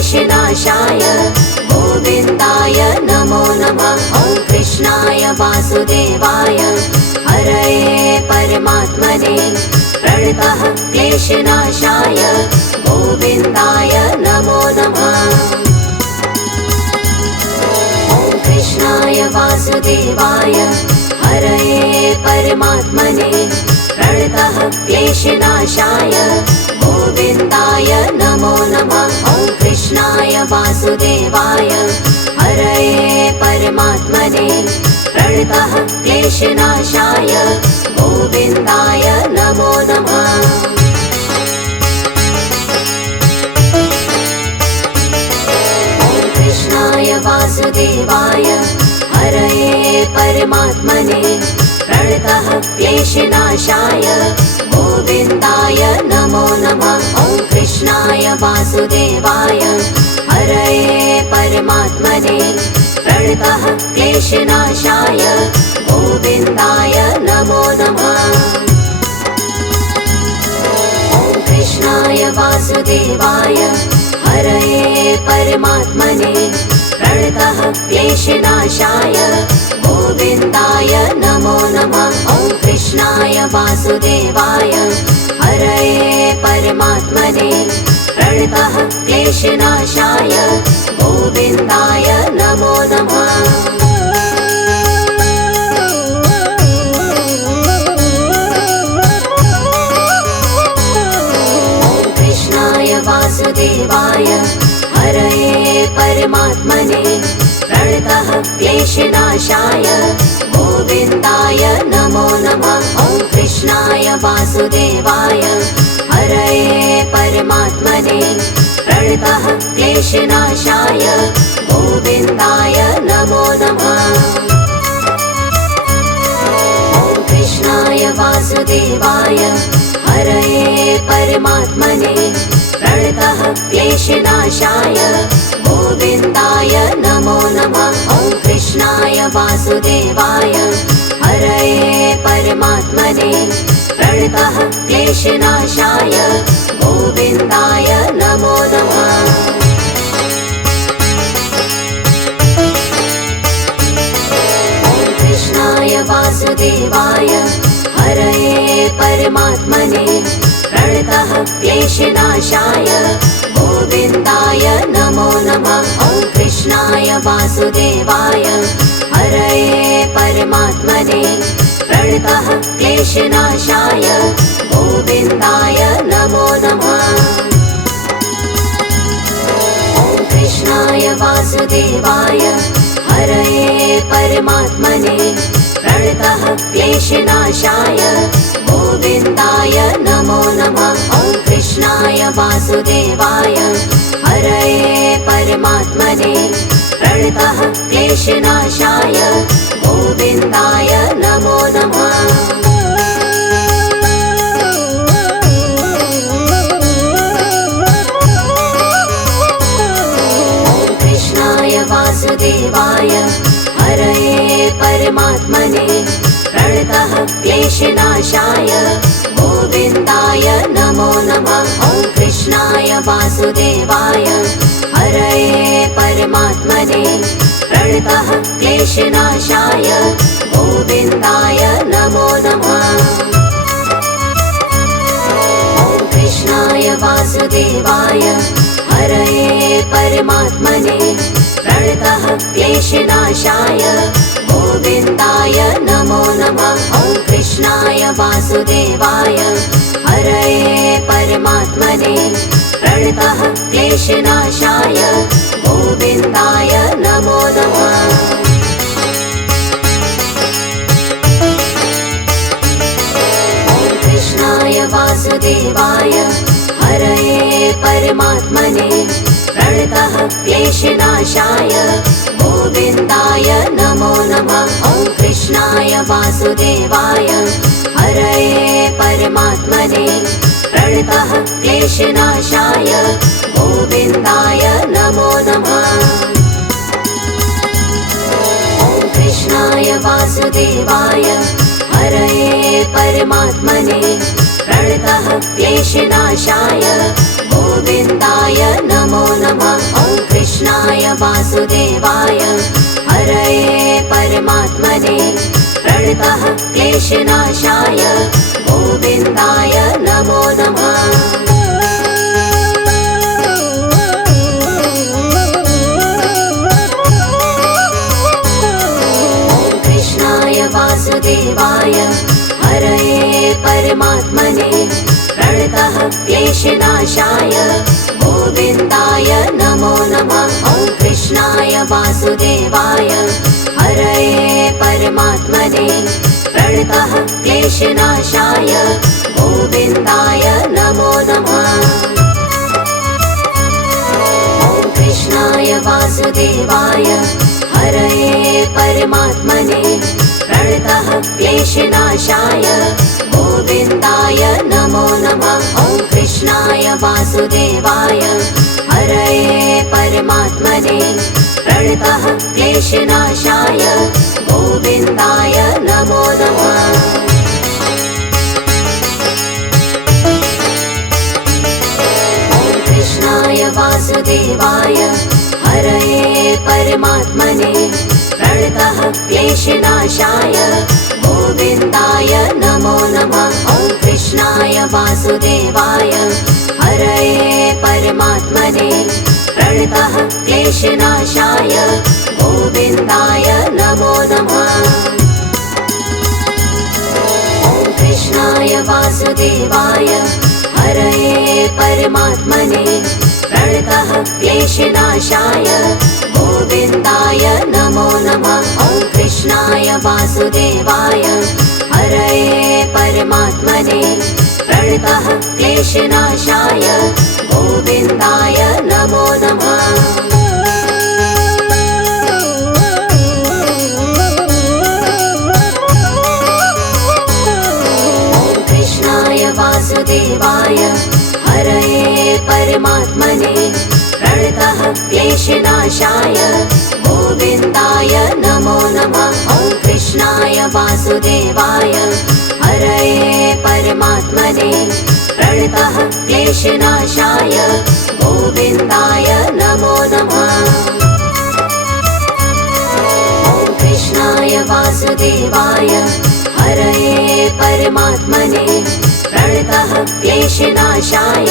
क्लेशनाशाय गोविन्दाय नमो नमः। ॐ कृष्णाय वासुदेवाय हरये परमात्मने प्रणतः क्लेशनाशाय गोविन्दाय नमो नमः। ॐ कृष्णाय वासुदेवाय हरये परमात्मने प्रणतः क्लेशनाशाय गोविन्दाय नमो नमः। ॐ कृष्णाय वासुदेवाय हरये परमात्मने प्रणतः क्लेशनाशाय गोविन्दाय नमो नमः। ॐ कृष्णाय वासुदेवाय हरये परमात्मने प्रणतः क्लेशनाशाय गोविन्दाय नमो नमः। ॐ कृष्णाय वासुदेवाय हरये परमात्मने प्रणतः क्लेशनाशाय गोविन्दाय नमो नमः। ॐ कृष्णाय वासुदेवाय हरये परमात्मने प्रणतः क्लेशनाशाय गोविन्दाय नमो नमः। ॐ कृष्णाय वासुदेवाय हरये परमात्मने प्रणतः क्लेशनाशाय गोविन्दाय नमो नमः। ॐ कृष्णाय वासुदेवाय हरये परमात्मने प्रणतः क्लेशनाशाय गोविन्दाय नमो नमः। ॐ कृष्णाय वासुदेवाय हरये परमात्मने प्रणतः क्लेशनाशाय गोविन्दाय नमो नमः। ॐ कृष्णाय वासुदेवाय हरये परमात्मने प्रणतः क्लेशनाशाय गोविन्दाय नमो नमः। ॐ कृष्णाय वासुदेवाय हरये परमात्मने प्रणतः क्लेशनाशाय गोविन्दाय नमो नमः। ॐ कृष्णाय वासुदेवाय हरये परमात्मने प्रणतः क्लेशनाशाय गोविन्दाय नमो नमः। ॐ कृष्णाय वासुदेवाय हरये परमात्मने प्रणतः क्लेशनाशाय गोविन्दाय नमो नमः। ॐ कृष्णाय वासुदेवाय हरये परमात्मने प्रणतः क्लेशनाशाय गोविन्दाय नमो नमः। ॐ कृष्णाय वासुदेवाय हरये परमात्मने प्रणतः क्लेशनाशाय गोविन्दाय नमो नमः। ॐ कृष्णाय वासुदेवाय हरये परमात्मने प्रणतः क्लेशनाशाय गोविन्दाय नमो नमः। ॐ कृष्णाय वासुदेवाय हरये परमात्मने प्रणतः क्लेशनाशाय गोविन्दाय नमो नमः। ॐ कृष्णाय वासुदेवाय हरये परमात्मने प्रणतः क्लेशनाशाय गोविन्दाय नमो नमः। ॐ कृष्णाय वासुदेवाय हरये परमात्मने प्रणतः क्लेशनाशाय गोविन्दाय नमो नमः। ॐ कृष्णाय वासुदेवाय हरये परमात्मने प्रणतः क्लेशनाशाय गोविन्दाय नमो नमः। ॐ कृष्णाय वासुदेवाय हरये परमात्मने प्रणतः क्लेशनाशाय गोविन्दाय नमो नमः। ॐ कृष्णाय वासुदेवाय हरये परमात्मने प्रणतः क्लेशनाशाय गोविन्दाय नमो नमः। वासुदेवाय हरये परमात्मने प्रणतः क्लेशनाशाय गोविन्दाय नमो नमः। वासुदेवाय हरये परमात्मने प्रणतः क्लेशनाशाय गोविन्दाय नमो नमः। ॐ कृष्णाय वासुदेवाय हरये परमात्मने प्रणतः क्लेशनाशाय गोविन्दाय नमो नमः। ॐ कृष्णाय वासुदेवाय हरये परमात्मने प्रणतः क्लेशनाशाय गोविन्दाय नमो नमः। ॐ कृष्णाय वासुदेवाय हरये परमात्मने प्रणतः क्लेशनाशाय गोविन्दाय नमो नमः। ॐ कृष्णाय वासुदेवाय हरये परमात्मने प्रणतः क्लेशनाशाय गोविन्दाय नमो नमः। ॐ कृष्णाय वासुदेवाय हरये परमात्मने प्रणतः क्लेशनाशाय गोविन्दाय नमो नमः। ॐ कृष्णाय वासुदेवाय हरये परमात्मने प्रणतः क्लेशनाशाय गोविन्दाय नमो नमः। ॐ कृष्णाय वासुदेवाय हरये परमात्मने प्रणतः क्लेशनाशाय गोविन्दाय नमो नमः। ॐ कृष्णाय वासुदेवाय हरये परमात्मने प्रणतः क्लेशनाशाय गोविन्दाय नमो नमः। ॐ कृष्णाय वासुदेवाय हरये परमात्मने प्रणतः क्लेशनाशाय गोविन्दाय नमो नमः। ॐ कृष्णाय वासुदेवाय हरये परमात्मने प्रणतः क्लेशनाशाय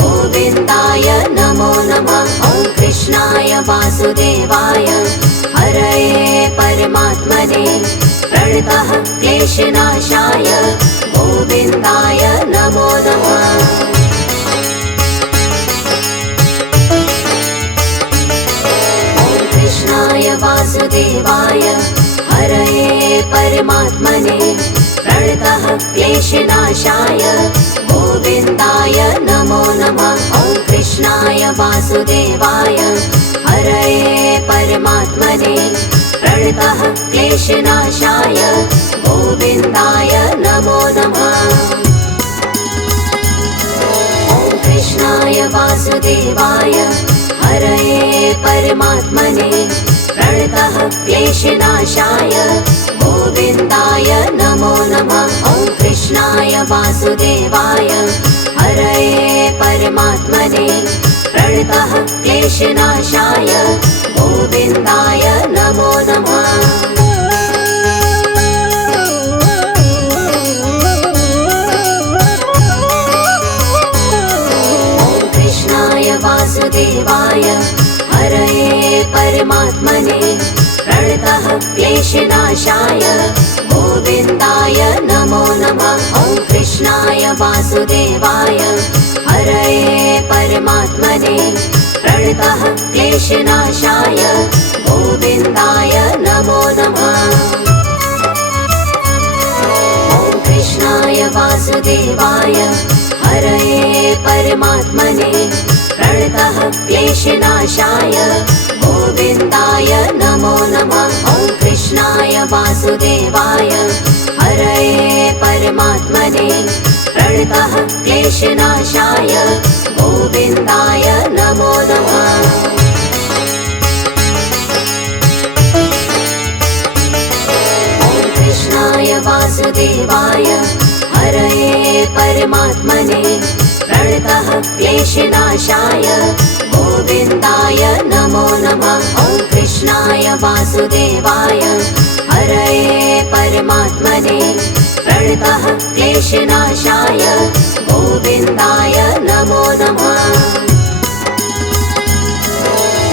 गोविन्दाय नमो नमः। ॐ कृष्णाय वासुदेवाय हरये परमात्मने प्रणतः क्लेशनाशाय गोविन्दाय नमो नमः। ॐ कृष्णाय वासुदेवाय हरये परमात्मने प्रणतः क्लेशनाशाय गोविन्दाय नमो नमः। ॐ कृष्णाय वासुदेवाय हरये परमात्मने प्रणतः क्लेशनाशाय गोविन्दाय नमो नमः। ॐ कृष्णाय वासुदेवाय हरये परमात्मने प्रणतः क्लेशनाशाय गोविन्दाय नमो नमः। ॐ कृष्णाय वासुदेवाय हरये परमात्मने प्रणतः क्लेशनाशाय गोविन्दाय नमो नमः। ॐ कृष्णाय वासुदेवाय हरये परमात्मने प्रणतः क्लेशनाशाय गोविन्दाय नमो नमः। ॐ कृष्णाय वासुदेवाय हरये परमात्मने प्रणतः क्लेशनाशाय गोविन्दाय नमो नमः। ॐ कृष्णाय वासुदेवाय हरये परमात्मने प्रणतः क्लेशनाशाय गोविन्दाय नमो नमः। ॐ कृष्णाय वासुदेवाय हरये परमात्मने प्रणतः क्लेशनाशाय गोविन्दाय नमो नमः। ॐ कृष्णाय वासुदेवाय हरये परमात्मने प्रणतः क्लेशनाशाय गोविन्दाय नमो नमः। ॐ वासुदेवाय हरये परमात्मने प्रणतः क्लेशनाशाय गोविन्दाय नमो नमः।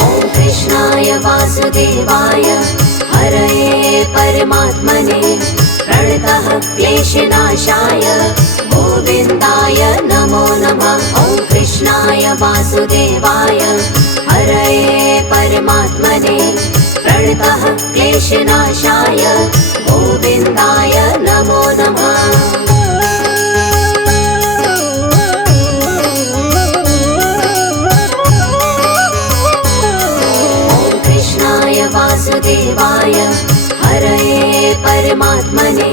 ॐ कृष्णाय वासुदेवाय हरये परमात्मने प्रणतः क्लेशनाशाय गोविन्दाय नमो नमः। ॐ कृष्णाय वासुदेवाय हरये परमात्मने प्रणतः क्लेशनाशाय गोविन्दाय नमो नमः। ॐ कृष्णाय वासुदेवाय हरये परमात्मने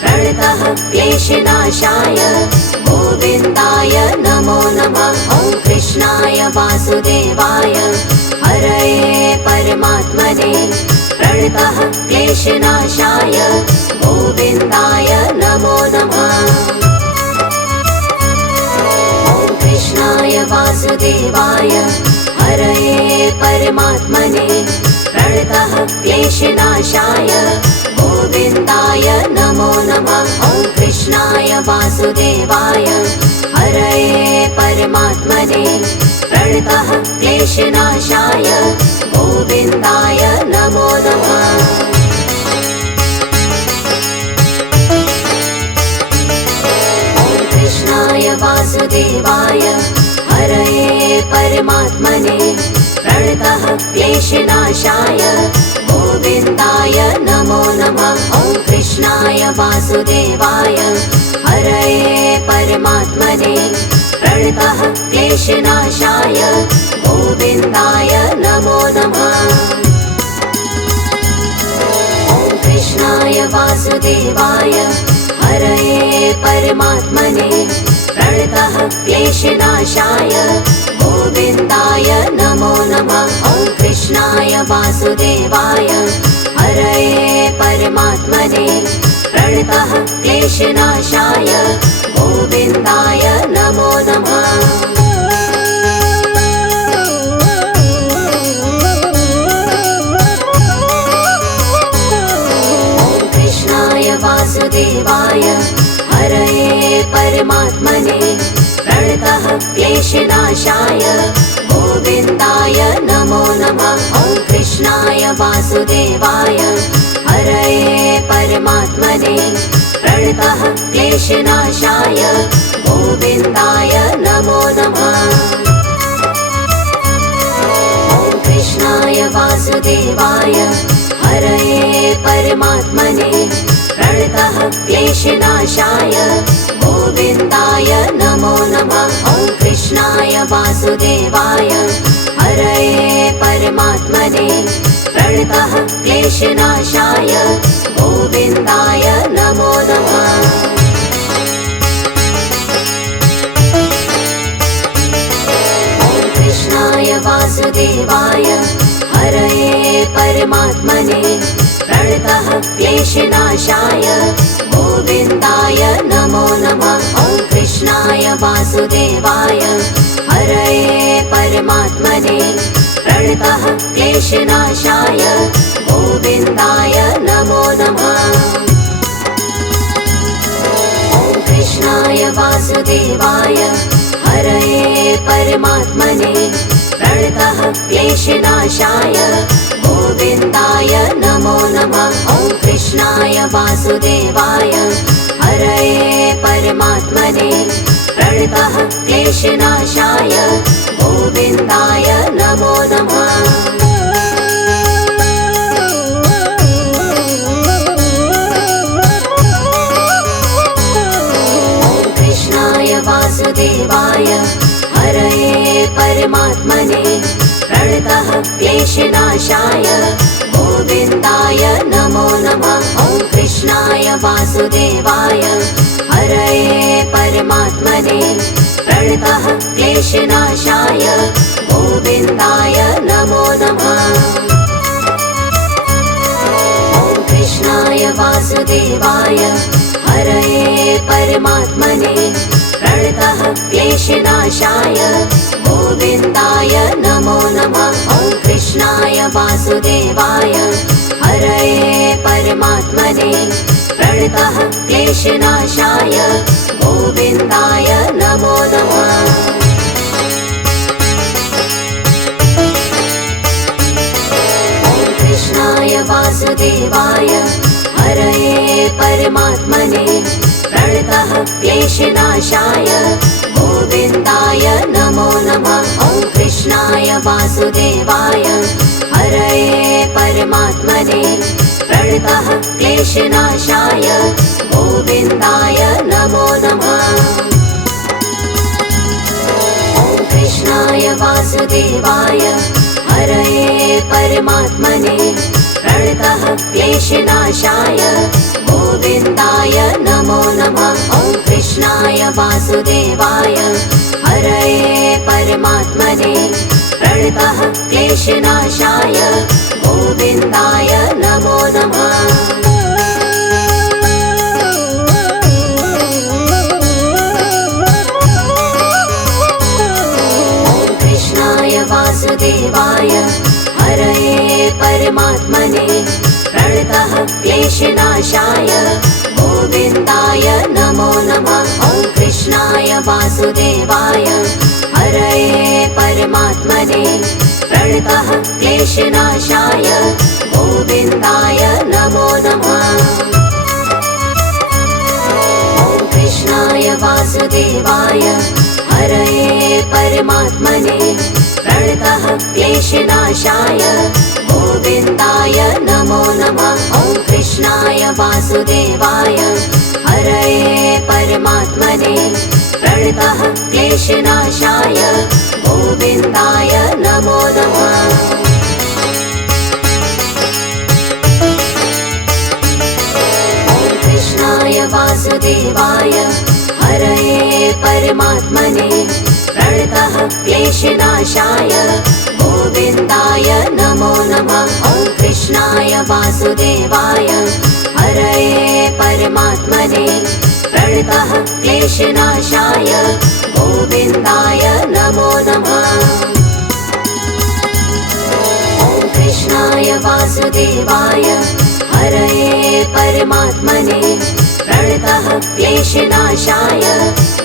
प्रणतः क्लेशनाशाय गोविन्दाय नमो नमः। ॐ कृष्णाय वासुदेवाय हरये परमात्मने प्रणतः क्लेशनाशाय गोविन्दाय नमो नमः। ॐ कृष्णाय वासुदेवाय हरये परमात्मने प्रणतः क्लेशनाशाय गोविन्दाय नमो नमः। ॐ कृष्णाय वासुदेवाय हरये परमात्मने प्रणतः क्लेशनाशाय गोविन्दाय नमो नमः। ॐ कृष्णाय वासुदेवाय हरये परमात्मने प्रणतः क्लेशनाशाय गोविन्दाय नमो नमः। ॐ कृष्णाय वासुदेवाय हरये परमात्मने प्रणतः क्लेशनाशाय गोविन्दाय नमो नमः। ॐ कृष्णाय वासुदेवाय हरये परमात्मने प्रणतः क्लेशनाशाय गोविन्दाय नमो नमः। ॐ कृष्णाय वासुदेवाय हरये परमात्मने प्रणतः क्लेशनाशाय गोविन्दाय नमो नमः। ॐ कृष्णाय वासुदेवाय हरये परमात्मने प्रणतः क्लेशनाशाय गोविन्दाय नमो नमः। ॐ कृष्णाय वासुदेवाय हरये परमात्मने प्रणतः क्लेशनाशाय गोविन्दाय नमो नमः। ॐ कृष्णाय वासुदेवाय हरये परमात्मने प्रणतः क्लेशनाशाय गोविन्दाय नमो नमः। ॐ कृष्णाय वासुदेवाय हरये परमात्मने प्रणतः क्लेशनाशाय गोविन्दाय नमो नमः। ॐ कृष्णाय वासुदेवाय हरये परमात्मने प्रणतः क्लेशनाशाय गोविन्दाय नमो नमः। ॐ कृष्णाय वासुदेवाय हरये परमात्मने प्रणतः क्लेशनाशाय गोविन्दाय नमो नमः। ॐ कृष्णाय वासुदेवाय हरये परमात्मने प्रणतः क्लेशनाशाय गोविन्दाय नमो नमः। ॐ कृष्णाय वासुदेवाय हरये परमात्मने प्रणतः क्लेशनाशाय गोविन्दाय नमो नमः। ॐ कृष्णाय वासुदेवाय हरये परमात्मने प्रणतः क्लेशनाशाय गोविन्दाय नमो नमः। ॐ कृष्णाय वासुदेवाय हरये परमात्मने प्रणतः क्लेशनाशाय गोविन्दाय नमो नमः। ॐ कृष्णाय वासुदेवाय हरये परमात्मने प्रणतः क्लेशनाशाय गोविन्दाय नमो नमः। ॐ कृष्णाय वासुदेवाय हरये परमात्मने प्रणतः क्लेशनाशाय गोविन्दाय नमो नमः। कृष्णाय वासुदेवाय हरये परमात्मने प्रणतः क्लेशनाशाय गोविन्दाय नमो नमः। ॐ कृष्णाय वासुदेवाय हरये परमात्मने प्रणतः क्लेशनाशाय गोविन्दाय नमो नमः। ॐ कृष्णाय वासुदेवाय हरये परमात्मने प्रणतः क्लेशनाशाय गोविन्दाय नमो नमः। ॐ कृष्णाय वासुदेवाय हरये परमात्मने प्रणतः क्लेशनाशाय गोविन्दाय नमो नमः। वासुदेवाय हरये परमात्मने प्रणतः क्लेशनाशाय गोविन्दाय नमो नमः। ॐ कृष्णाय वासुदेवाय हरये परमात्मने प्रणतः क्लेशनाशाय गोविन्दाय नमो नमः। ॐ कृष्णाय वासुदेवाय हरये परमात्मने प्रणतः क्लेशनाशाय गोविन्दाय नमो नमः। ॐ कृष्णाय वासुदेवाय हरये परमात्मने प्रणतः क्लेशनाशाय गोविन्दाय नमो नमः। ॐ कृष्णाय वासुदेवाय हरये परमात्मने प्रणतः क्लेशनाशाय गोविन्दाय नमो नमः। ॐ कृष्णाय वासुदेवाय हरये परमात्मने प्रणतः क्लेशनाशाय गोविन्दाय नमो नमः। ॐ कृष्णाय वासुदेवाय हरये परमात्मने प्रणतः क्लेशनाशाय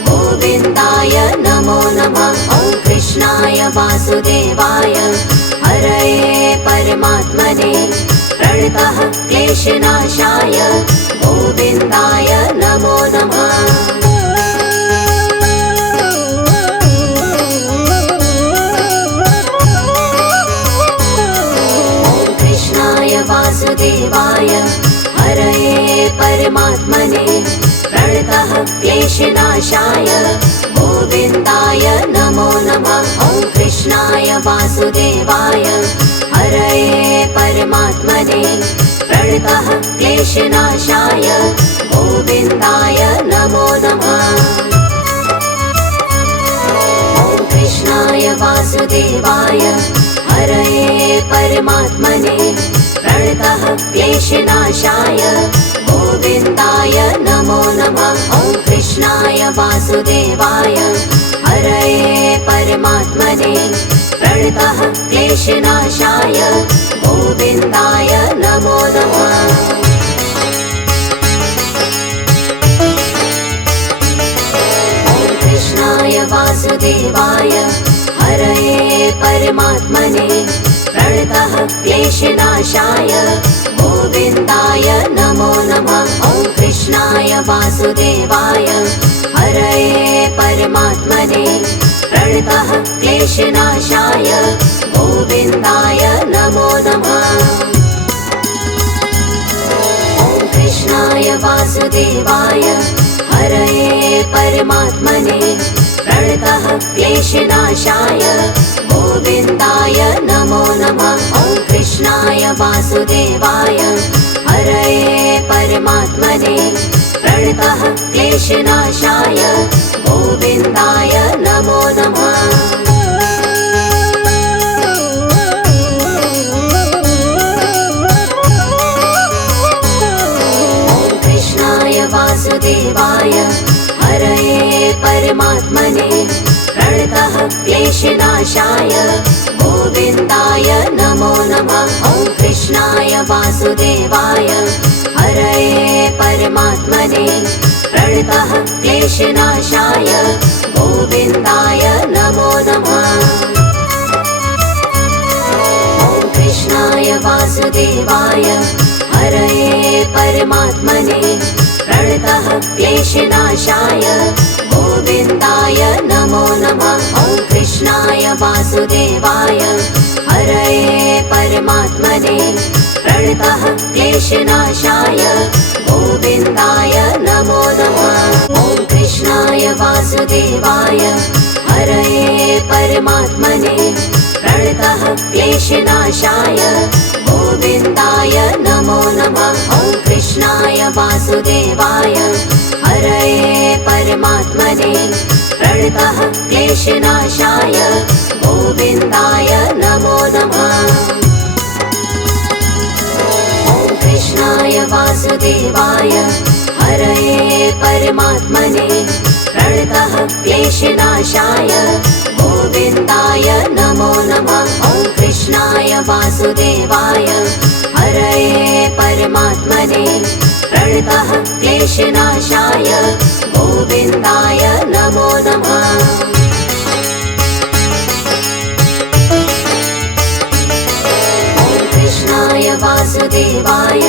गोविन्दाय नमो नमः। ॐ कृष्णाय वासुदेवाय हरये परमात्मने प्रणतः क्लेशनाशाय गोविन्दाय नमो नमः। ॐ कृष्णाय वासुदेवाय हरये परमात्मने प्रणतः क्लेशनाशाय गोविन्दाय नमो नमः। ॐ कृष्णाय वासुदेवाय हरये परमात्मने प्रणतः क्लेशनाशाय गोविन्दाय नमो नमः। ॐ कृष्णाय वासुदेवाय हरये परमात्मने प्रणतः क्लेशनाशाय गोविन्दाय नमो नमः। ॐ कृष्णाय वासुदेवाय हरये परमात्मने प्रणतः क्लेशनाशाय गोविन्दाय नमो नमः। ॐ कृष्णाय वासुदेवाय हरये परमात्मने प्रणतः क्लेशनाशाय गोविन्दाय नमो नमः। ॐ कृष्णाय वासुदेवाय हरये परमात्मने प्रणतः क्लेशनाशाय गोविन्दाय नमो नमः। ॐ कृष्णाय वासुदेवाय हरये परमात्मने प्रणतः क्लेशनाशाय गोविन्दाय नमो नमः। ॐ कृष्णाय वासुदेवाय हरये परमात्मने प्रणतः क्लेशनाशाय गोविन्दाय नमो नमः। ॐ कृष्णाय वासुदेवाय हरये परमात्मने प्रणतः क्लेशनाशाय गोविन्दाय नमो नमः। कृष्णाय वासुदेवाय हरये परमात्मने प्रणतः क्लेशनाशाय गोविन्दाय नमो नमः। ॐ कृष्णाय वासुदेवाय हरये परमात्मने प्रणतः क्लेशनाशाय गोविन्दाय नमो नमः। ॐ कृष्णाय वासुदेवाय हरये परमात्मने प्रणतः क्लेशनाशाय गोविन्दाय नमो नमः। ॐ कृष्णाय वासुदेवाय हरये परमात्मने प्रणतः क्लेशनाशाय गोविन्दाय नमो नमः। ॐ कृष्णाय वासुदेवाय हरये परमात्मने प्रणतः क्लेशनाशाय गोविन्दाय नमो नमः। ॐ कृष्णाय वासुदेवाय हरये परमात्मने प्रणतः क्लेशनाशाय गोविन्दाय नमो नमः। ॐ कृष्णाय वासुदेवाय हरये परमात्मने प्रणतः क्लेशनाशाय गोविन्दाय नमो नमः। ॐ कृष्णाय वासुदेवाय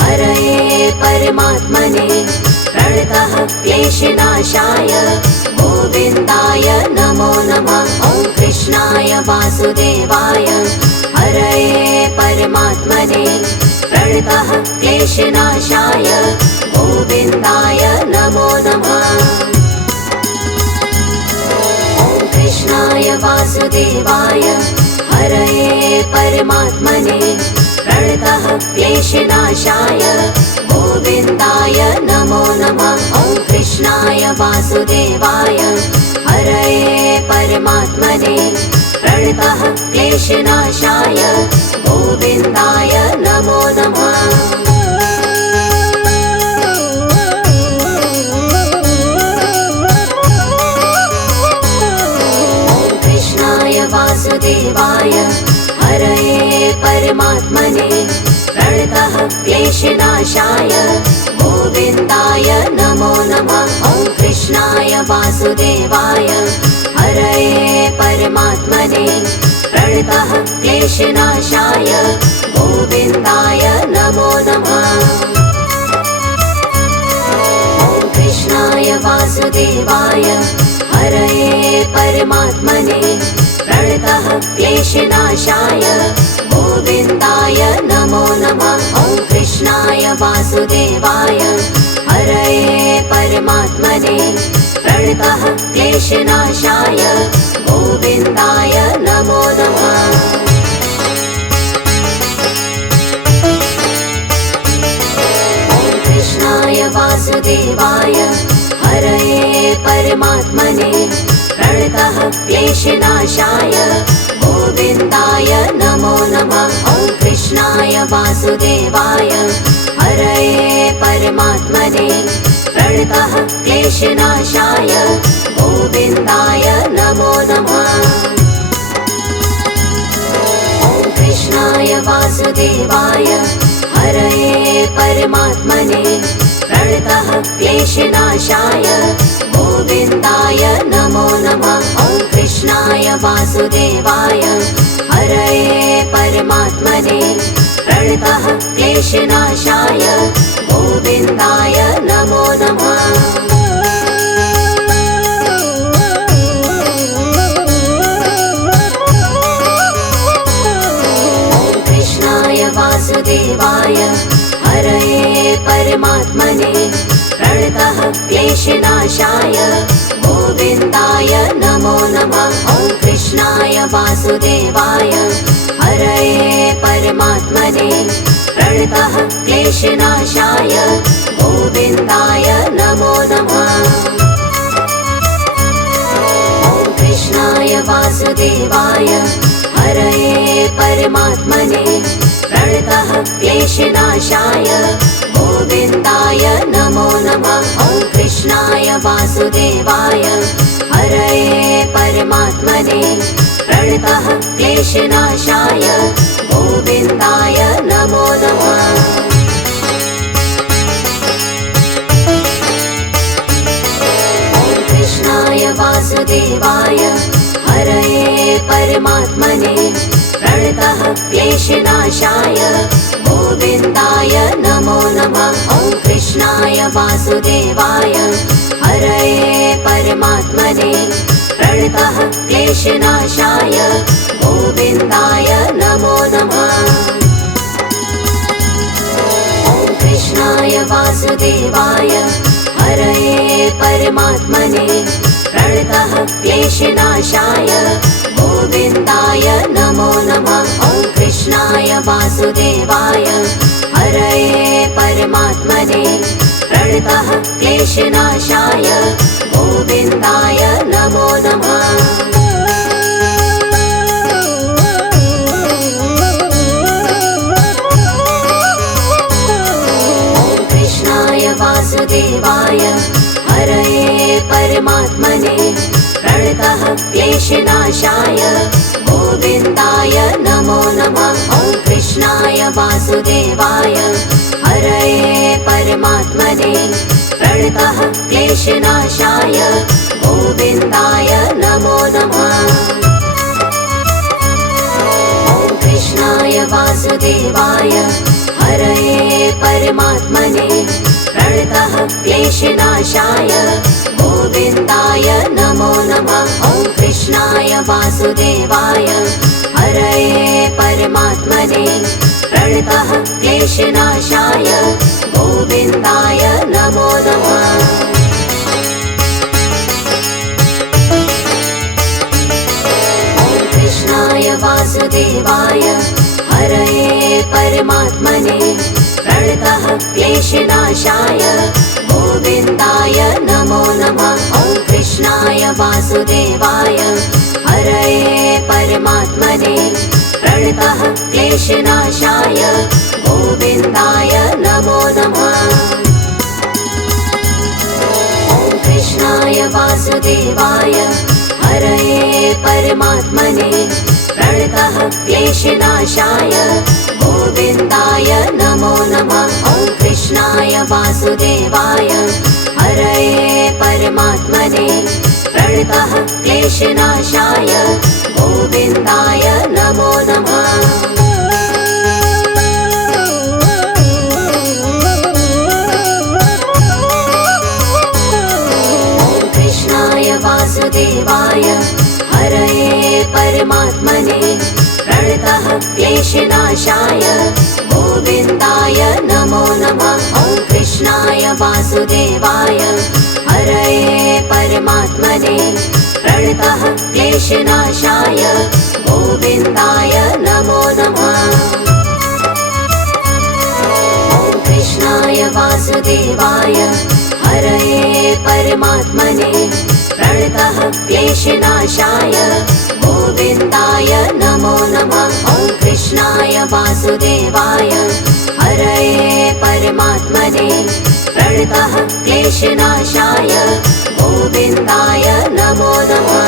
हरये परमात्मने प्रणतः क्लेशनाशाय गोविन्दाय नमो नमः। ॐ कृष्णाय वासुदेवाय हरये परमात्मने प्रणतः क्लेशनाशाय गोविन्दाय नमो नमः। ॐ कृष्णाय वासुदेवाय हरये परमात्मने प्रणतः क्लेशनाशाय गोविन्दाय नमो नमः। ॐ कृष्णाय वासुदेवाय हरये परमात्मने प्रणतः क्लेशनाशाय गोविन्दाय नमो नमः। ॐ कृष्णाय वासुदेवाय हरये परमात्मने प्रणतः क्लेशनाशाय गोविन्दाय नमो नमः। ॐ कृष्णाय वासुदेवाय हरये परमात्मने प्रणतः क्लेशनाशाय गोविन्दाय नमो नमः। ॐ कृष्णाय वासुदेवाय हरये परमात्मने प्रणतः क्लेशनाशाय गोविन्दाय नमो नमः। ॐ कृष्णाय वासुदेवाय हरये परमात्मने प्रणतः क्लेशनाशाय गोविन्दाय नमो नमः। ॐ कृष्णाय वासुदेवाय हरये परमात्मने प्रणतः क्लेशनाशाय गोविन्दाय नमो नमः। ॐ कृष्णाय वासुदेवाय हरये परमात्मने प्रणतः क्लेशनाशाय गोविन्दाय नमो नमः। ॐ कृष्णाय वासुदेवाय हरये परमात्मने प्रणतः क्लेशनाशाय गोविन्दाय नमो नमः। ॐ कृष्णाय वासुदेवाय हरये परमात्मने प्रणतः क्लेशनाशाय गोविन्दाय नमो नमः। ॐ कृष्णाय वासुदेवाय हरये परमात्मने प्रणतः क्लेशनाशाय गोविन्दाय नमो नमः। ॐ कृष्णाय वासुदेवाय हरये परमात्मने प्रणतः क्लेशनाशाय गोविन्दाय नमो नमः। ॐ कृष्णाय वासुदेवाय हरये परमात्मने प्रणतः क्लेशनाशाय गोविन्दाय नमो नमः। ॐ कृष्णाय वासुदेवाय हरये परमात्मने प्रणतः क्लेशनाशाय गोविन्दाय नमो नमः। ॐ कृष्णाय वासुदेवाय हरये परमात्मने प्रणतः क्लेशनाशाय गोविन्दाय नमो नमः। ॐ कृष्णाय वासुदेवाय हरये परमात्मने प्रणतः क्लेशनाशाय गोविन्दाय नमो नमः। ॐ कृष्णाय वासुदेवाय हरये परमात्मने प्रणतः क्लेशनाशाय गोविन्दाय नमो नमः। ॐ कृष्णाय वासुदेवाय हरये परमात्मने प्रणतः क्लेशनाशाय गोविन्दाय नमो नमः। ॐ कृष्णाय वासुदेवाय हरये परमात्मने प्रणतः क्लेशनाशाय गोविन्दाय नमो नमः। ॐ कृष्णाय वासुदेवाय हरये परमात्मने प्रणतः क्लेशनाशाय गोविन्दाय नमो नमः। ॐ कृष्णाय वासुदेवाय हरये परमात्मने प्रणतः क्लेशनाशाय गोविन्दाय नमो नमः। ॐ कृष्णाय वासुदेवाय हरये परमात्मने प्रणतः क्लेशनाशाय गोविन्दाय नमो नमः। ॐ कृष्णाय वासुदेवाय हरये परमात्मने प्रणतः क्लेशनाशाय गोविन्दाय नमो नमः। ॐ कृष्णाय वासुदेवाय हरये परमात्मने प्रणतः क्लेशनाशाय गोविन्दाय नमो नमः। ॐ कृष्णाय वासुदेवाय हरये परमात्मने प्रणतः क्लेशनाशाय गोविन्दाय नमो नमः। ॐ कृष्णाय वासुदेवाय हरये परमात्मने प्रणतः क्लेशनाशाय गोविन्दाय नमो नमः। ॐ कृष्णाय वासुदेवाय हरये परमात्मने प्रणतः क्लेशनाशाय गोविन्दाय नमो नमः। ॐ कृष्णाय वासुदेवाय हरये परमात्मने प्रणतः क्लेशनाशाय गोविन्दाय नमो नमः। ॐ कृष्णाय वासुदेवाय हरये परमात्मने प्रणतः क्लेशनाशाय गोविन्दाय नमो नमः। ॐ कृष्णाय वासुदेवाय हरये परमात्मने प्रणतः क्लेशनाशाय गोविन्दाय नमो नमः।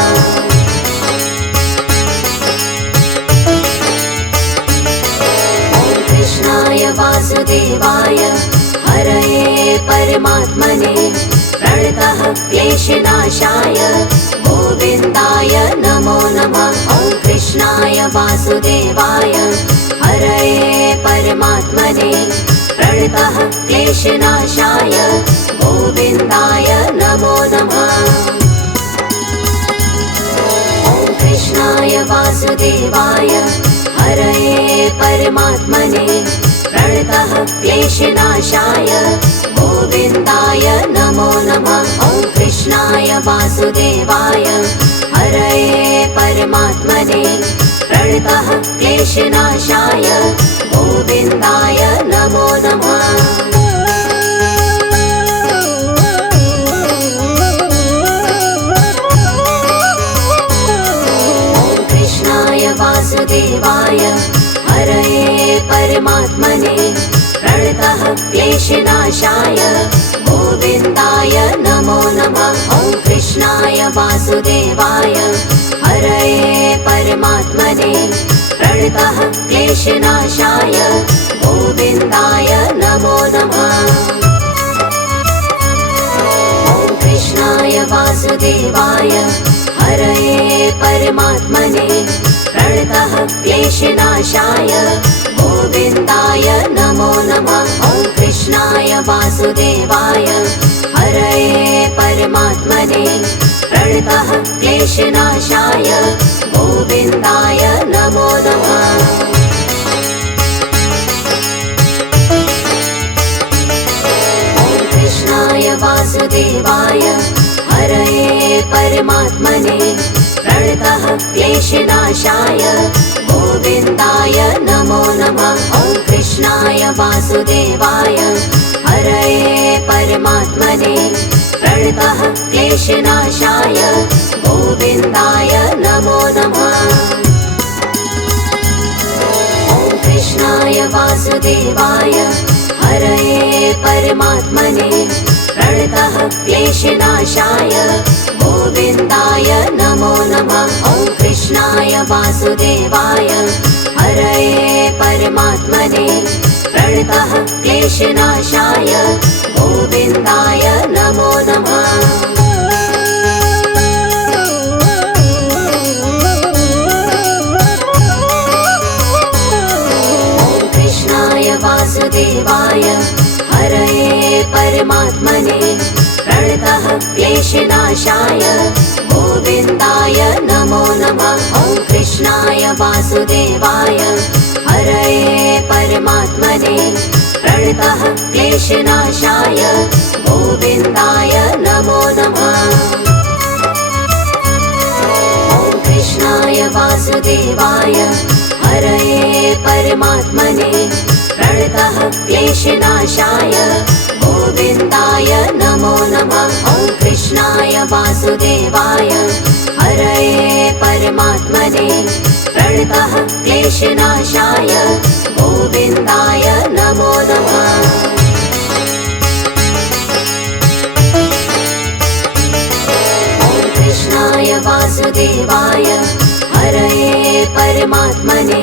ॐ कृष्णाय वासुदेवाय हरये परमात्मने प्रणतः क्लेशनाशाय गोविन्दाय नमो नमः। ॐ कृष्णाय वासुदेवाय हरये परमात्मने प्रणतः क्लेशनाशाय गोविन्दाय नमो नमः। ॐ कृष्णाय वासुदेवाय हरये परमात्मने प्रणतः क्लेशनाशाय गोविन्दाय नमो नमः। ॐ कृष्णाय वासुदेवाय हरये परमात्मने प्रणतः क्लेशनाशाय गोविन्दाय नमो नमः। ॐ कृष्णाय वासुदेवाय हरये परमात्मने प्रणतः क्लेशनाशाय गोविन्दाय नमो नमः। ॐ कृष्णाय वासुदेवाय हरये परमात्मने प्रणतः क्लेशनाशाय गोविन्दाय नमो नमः। ॐ कृष्णाय वासुदेवाय हरये परमात्मने प्रणतः क्लेशनाशाय गोविन्दाय नमो नमः। ॐ कृष्णाय वासुदेवाय हरये परमात्मने प्रणतः क्लेशनाशाय गोविन्दाय नमो नमः। ॐ कृष्णाय वासुदेवाय हरये परमात्मने प्रणतः क्लेशनाशाय गोविन्दाय नमो नमः। ॐ कृष्णाय वासुदेवाय हरये परमात्मने प्रणतः क्लेशनाशाय गोविन्दाय नमो नमः। ॐ कृष्णाय वासुदेवाय हरये परमात्मने प्रणतः क्लेशनाशाय गोविन्दाय नमो नमः। ॐ कृष्णाय वासुदेवाय हरये परमात्मने प्रणतः क्लेशनाशाय गोविन्दाय नमो नमः। ॐ कृष्णाय वासुदेवाय हरये परमात्मने प्रणतः क्लेशनाशाय गोविन्दाय नमो नमः। ॐ कृष्णाय वासुदेवाय हरये परमात्मने प्रणतः क्लेशनाशाय गोविन्दाय नमो नमः। ॐ कृष्णाय वासुदेवाय हरये परमात्मने प्रणतः क्लेशनाशाय गोविन्दाय नमो नमः। ॐ कृष्णाय वासुदेवाय हरये परमात्मने प्रणतः क्लेशनाशाय गोविन्दाय नमो नमः। ॐ कृष्णाय वासुदेवाय हरये परमात्मने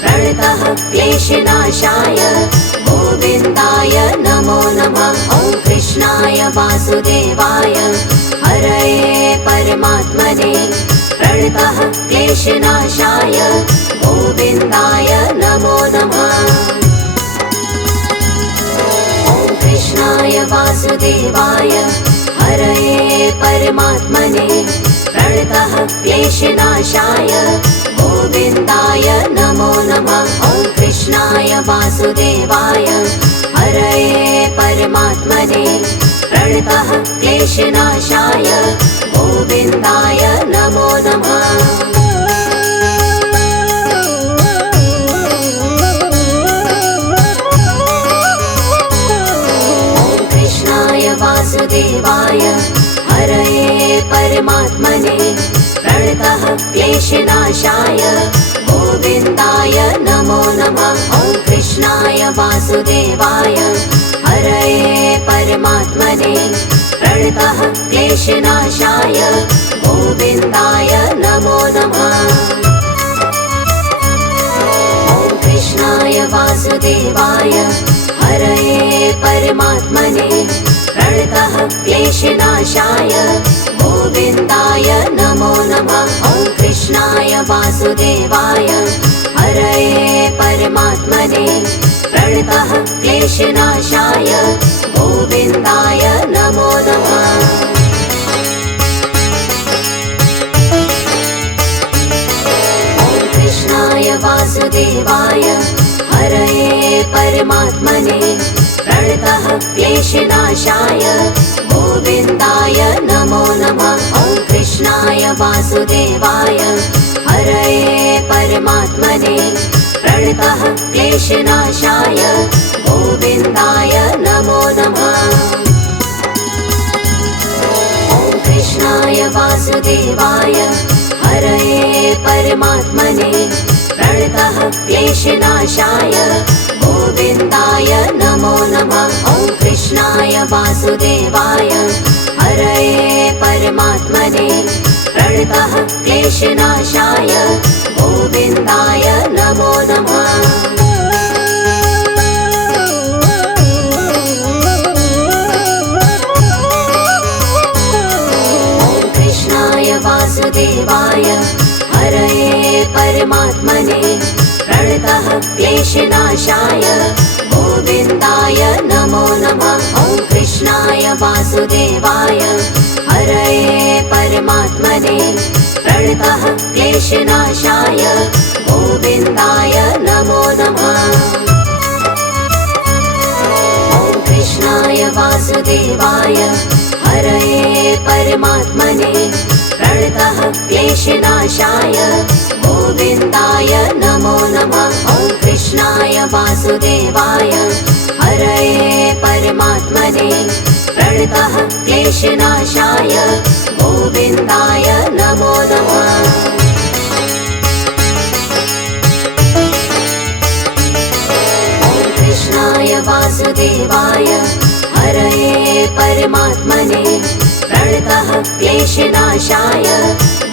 प्रणतः क्लेशनाशाय गोविन्दाय नमो नमः। ॐ कृष्णाय वासुदेवाय हरये परमात्मने प्रणतः क्लेशनाशाय गोविन्दाय नमो नमः। ॐ कृष्णाय वासुदेवाय हरये परमात्मने प्रणतः क्लेशनाशाय गोविन्दाय नमो नमः। ॐ कृष्णाय वासुदेवाय हरये परमात्मने प्रणतः क्लेशनाशाय गोविन्दाय नमो नमः। ॐ कृष्णाय वासुदेवाय हरये परमात्मने प्रणतः क्लेशनाशाय गोविन्दाय नमो नमः। ॐ कृष्णाय वासुदेवाय हरये परमात्मने प्रणतः क्लेशनाशाय गोविन्दाय नमो नमः। ॐ कृष्णाय वासुदेवाय हरये परमात्मने प्रणतः क्लेशनाशाय गोविन्दाय नमो नमः। ॐ कृष्णाय वासुदेवाय हरये परमात्मने प्रणतः क्लेशनाशाय गोविन्दाय नमो नमः। ॐ कृष्णाय वासुदेवाय हरये परमात्मने प्रणतः क्लेशनाशाय गोविन्दाय नमो नमः। ॐ कृष्णाय वासुदेवाय हरये परमात्मने प्रणतः क्लेशनाशाय गोविन्दाय नमो नमः। ॐ कृष्णाय वासुदेवाय हरये परमात्मने प्रणतः क्लेशनाशाय गोविन्दाय नमो नमः। ॐ कृष्णाय वासुदेवाय हरये परमात्मने प्रणतः क्लेशनाशाय गोविन्दाय नमो नमः। वासुदेवाय हरये परमात्मने प्रणतः क्लेशनाशाय गोविन्दाय नमो नमः। ॐ कृष्णाय वासुदेवाय हरये परमात्मने प्रणतः क्लेशनाशाय गोविन्दाय नमो नमः। ॐ कृष्णाय वासुदेवाय हरये परमात्मने प्रणतः क्लेशनाशाय गोविन्दाय नमो नमः। ॐ कृष्णाय वासुदेवाय हरये परमात्मने प्रणतः क्लेशनाशाय गोविन्दाय नमो नमः। ॐ कृष्णाय वासुदेवाय हरये परमात्मने प्रणतः क्लेशनाशाय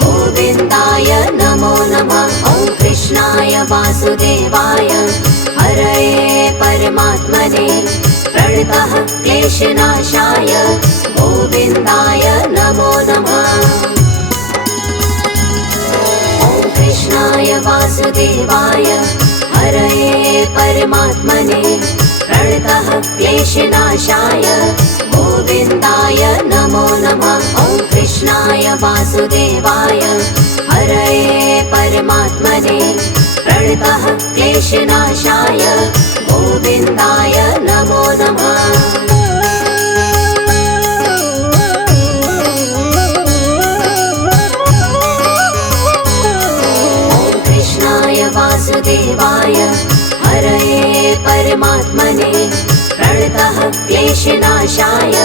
गोविन्दाय नमो नमः। ॐ कृष्णाय वासुदेवाय हरये परमात्मने प्रणतः क्लेशनाशाय गोविन्दाय नमो नमः। ॐ कृष्णाय वासुदेवाय हरये परमात्मने प्रणतः क्लेशनाशाय गोविन्दाय नमो नमः। ॐ कृष्णाय वासुदेवाय हरये परमात्मने प्रणतः क्लेशनाशाय गोविन्दाय नमो नमः। ॐ कृष्णाय वासुदेवाय हरये परमात्मने प्रणतः क्लेशनाशाय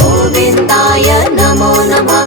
गोविन्दाय नमो नमः।